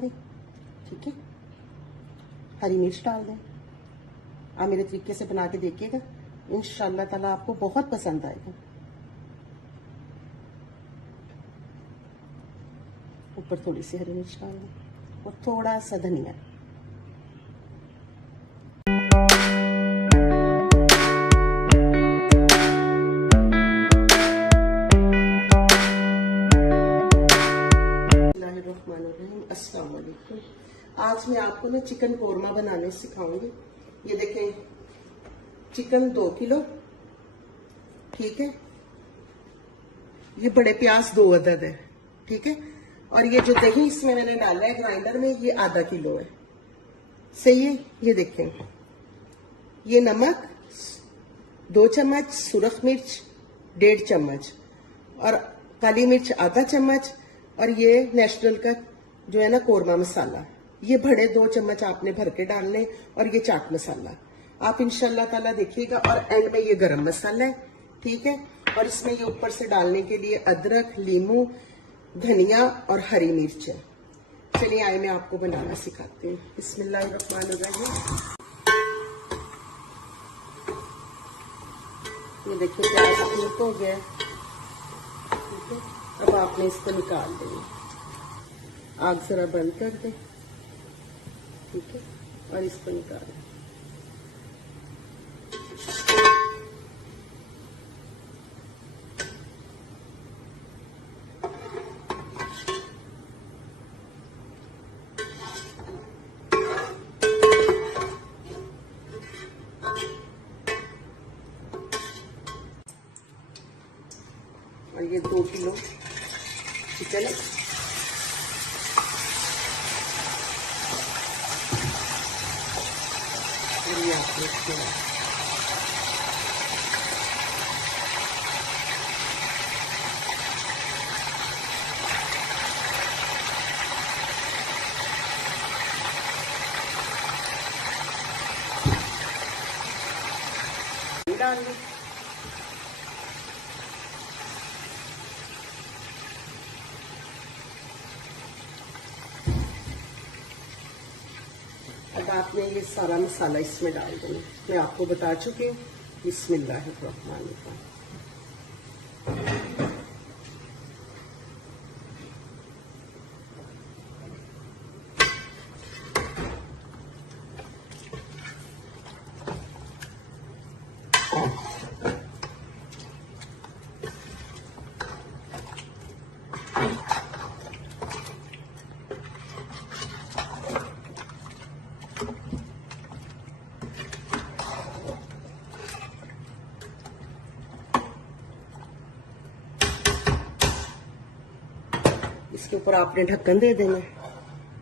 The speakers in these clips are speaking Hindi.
दें, ठीक है। हरी मिर्च डाल दें। आप मेरे तरीके से बना के देखिएगा, इंशाल्लाह ताला आपको बहुत पसंद आएगा। ऊपर थोड़ी सी हरी मिर्च डाल दें और थोड़ा सा धनिया। अस्सलाम वालेकुम। आज मैं आपको ना चिकन कोरमा बनाने सिखाऊंगी। ये देखें, चिकन 2 किलो, ठीक है। ये बड़े प्याज 2 अदद है, ठीक है। और ये जो दही इसमें मैंने डाला है ग्राइंडर में, ये आधा किलो है, सही है। ये देखें, ये नमक 2 चम्मच, सुरख मिर्च 1.5 चम्मच और काली मिर्च आधा चम्मच, और ये नेशनल का जो है ना कोरमा मसाला, ये बड़े 2 चम्मच आपने भर के डालने, और ये चाट मसाला आप इंशाल्लाह ताला देखिएगा। और एंड में ये गरम मसाला है, ठीक है। और इसमें ये ऊपर से डालने के लिए अदरक, लीमू, धनिया और हरी मिर्च है। चलिए आए मैं आपको बनाना सिखाती हूँ। बिस्मिल्लाहिर्रहमानिर्रहीम। ये देखिए प्याज कूट हो गया, ठीक है। अब आपने इसको निकाल देंगे, आग जरा बंद कर दें, ठीक है। और इसको निकाल दें। और ये 2 किलो चिकन है, और ये आपने इसको डाल दें। अब आपने ये सारा मसाला इसमें डाल देना, मैं आपको बता चुकी हूँ। बिस्मिल्लाहिर्रहमानिर्रहीम। इसके ऊपर आपने ढक्कन दे देना है,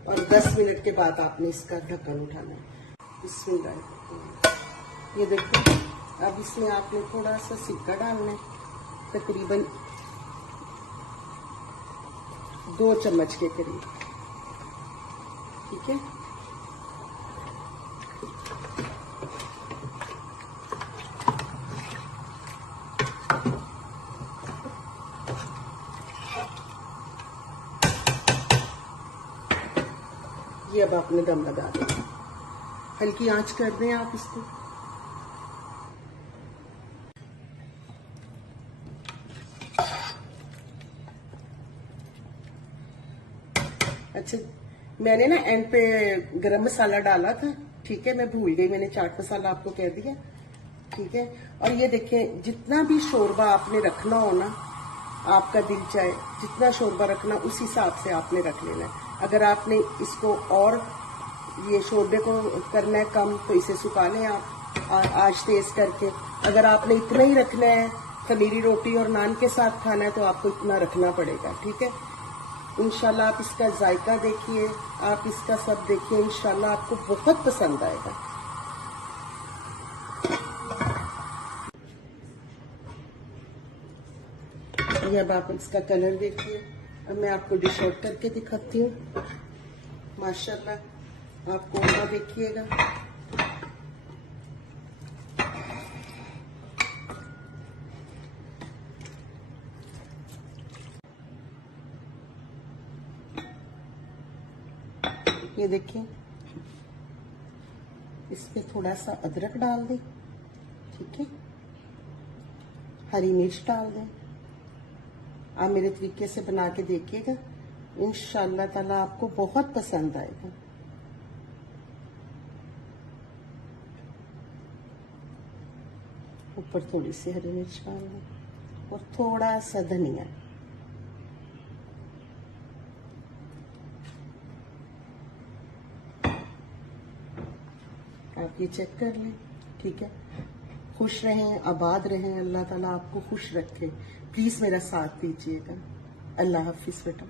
और 10 मिनट के बाद आपने इसका ढक्कन उठाना है। बिस्मिल्लाह। ये देखो, अब इसमें आपने थोड़ा सा सिरका डालना है, तकरीबन 2 चम्मच के करीब, ठीक है। ये अब आपने दम लगा देना, हल्की आंच कर दें आप इसको। अच्छा, मैंने ना एंड पे गरम मसाला डाला था, ठीक है, मैं भूल गई, मैंने चाट मसाला आपको कह दिया, ठीक है। और ये देखें, जितना भी शोरबा आपने रखना हो ना, आपका दिल चाहे जितना शोरबा रखना उस हिसाब से आपने रख लेना है। अगर आपने इसको और ये शोरबे को करना है कम, तो इसे सुखा लें आप आंच तेज करके। अगर आपने इतना ही रखना है, खमीरी रोटी और नान के साथ खाना है, तो आपको इतना रखना पड़ेगा, ठीक है। इंशाल्लाह आप इसका जायका देखिए, आप इसका सब देखिए, इंशाल्लाह आपको बहुत पसंद आएगा। ये अब आप इसका कलर देखिए। अब मैं आपको डिश आउट करके दिखाती हूँ। माशाल्लाह, आप कोरमा देखिएगा। ये देखिए, इसमें थोड़ा सा अदरक डाल दें, ठीक है, हरी मिर्च डाल दें। आप मेरे तरीके से बना के देखिएगा, इंशाल्लाह ताला आपको बहुत पसंद आएगा। ऊपर थोड़ी सी हरी मिर्च डाल दें और थोड़ा सा धनिया। आप ये चेक कर लें, ठीक है। खुश रहें, आबाद रहें, अल्लाह ताला आपको खुश रखे। प्लीज मेरा साथ दीजिएगा। अल्लाह हाफिज बेटा।